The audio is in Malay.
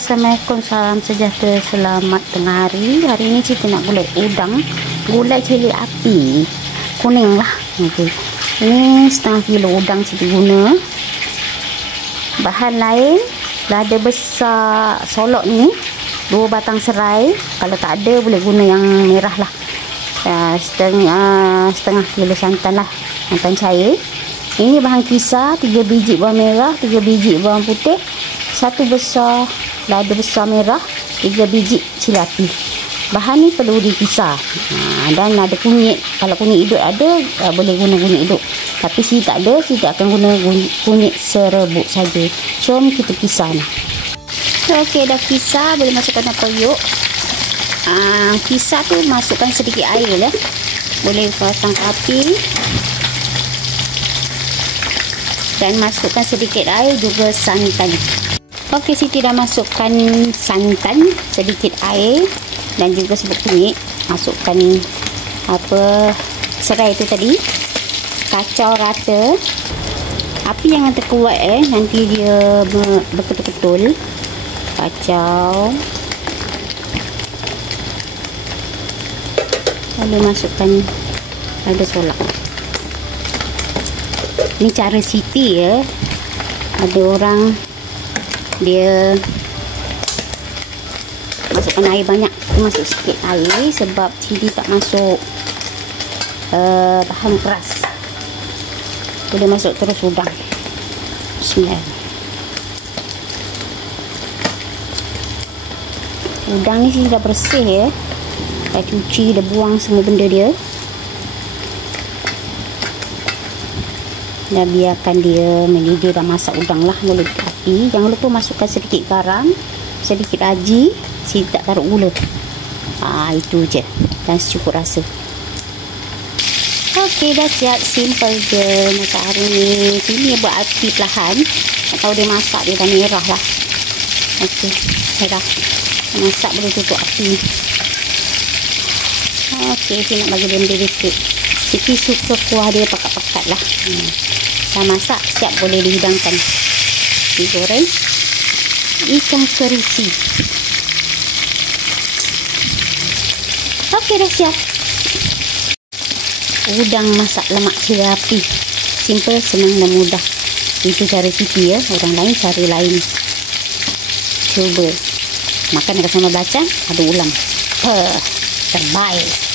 Assalamualaikum, salam sejahtera, selamat tengah hari. Hari ini kita nak gulai udang, gulai cili api kuning lah. Okay. Ini setengah kilo udang kita guna. Bahan lain, lada besar solok ni 2 batang serai. Kalau tak ada boleh guna yang merah lah. Setengah kilo santan lah, santan cair. Ini bahan kisar, 3 biji bawang merah, 3 biji bawang putih, 1 besar lada besar merah, 3 biji cili api. Bahan ni perlu dikisar. Dan ada kunyit. Kalau kunyit hidup ada, boleh guna kunyit hidup. Tapi si tak ada, si tak akan guna kunyit serbuk saja. Jom kita kisar ni. Okey, dah kisar, boleh masukkan toyok. Kisar tu masukkan sedikit air lah. Boleh pasang api. Dan masukkan sedikit air, juga santan. Okey, Siti dah masukkan santan, sedikit air dan juga sebut kunyit. Masukkan serai itu tadi. Kacau rata. Api jangan terkuat nanti dia betul-betul. Kacau. Lalu masukkan lada solak. Ni cara Siti ya. Ada orang dia masukkan air banyak, kita masuk sikit air sebab Siti tak masuk bahan keras. Boleh masuk terus udang. Bismillah. Udang ni Siti dah bersih ya. Dah cuci, dah buang semua benda dia. Dan biarkan dia mendidih. Dah masak udang lah, boleh api. Jangan lupa masukkan sedikit garam, sedikit aji. Siti tak taruh gula. Itu je. Dan secukup rasa. Okey, dah siap. Simple je masak hari ni. Sini buat api perlahan. Tak tahu dia masak, dia dah merah lah. Okey, saya dah masak, boleh tutup api. Okey, saya nak bagi dia mendidih sikit. Siti suka kuah dia pekat-pekat lah. Dah masak, siap boleh dihidangkan. Digoreng ikan kerisi. Okey, dah siap. Udang masak lemak cili api. Simple, senang dan mudah. Itu cara Siti ya. Orang lain cara lain. Cuba makan dengan sambal belacan, ada ulam. Terbaik.